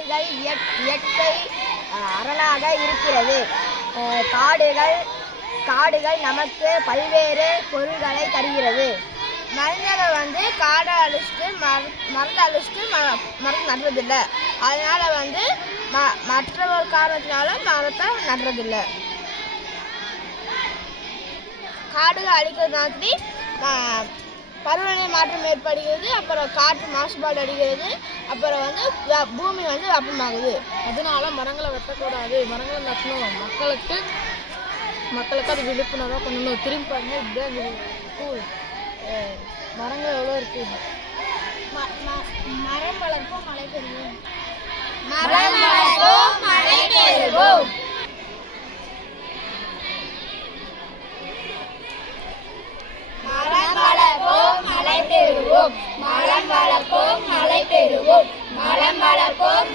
காடுகள் இயற்கை அரணாக இருக்கிறது. காடுகள் நமக்கு பல்வேறு பொருள்களை தருகிறது. மனிதர்கள் காடை அழிச்சிட்டு மரத்தை அழிச்சிட்டு மரத்தை நடுறதில்லை. அதனால் மற்ற ஒரு காரணத்தினால மரத்தை நடுறதில்லை. காடுகள் அழிக்கிறதுனால பருவநிலை மாற்றம் ஏற்படுகிறது. அப்புறம் காற்று மாசுபாடு அடைகிறது. அப்புறம் பூமி வெப்பமாகுது. அதனால மரங்களை வெட்டக்கூடாது, மரங்களை நட்டணும். மக்களுக்கு அது விழிப்புணர்வாக பண்ணணும். திரும்பி பாருங்க, இப்படிதான் ஸ்கூல் மரங்கள் எவ்வளோ இருக்கு. மரம் வளர்ப்போம், மழை பெறுவோம். மரம் வளர்ப்போம், மழை பெறுவோம். மரம் வளர்ப்போம், மழை பெறுவோம். மரம் வளர்ப்போம், மழை பெறுவோம். மரம் வளர்ப்போம்.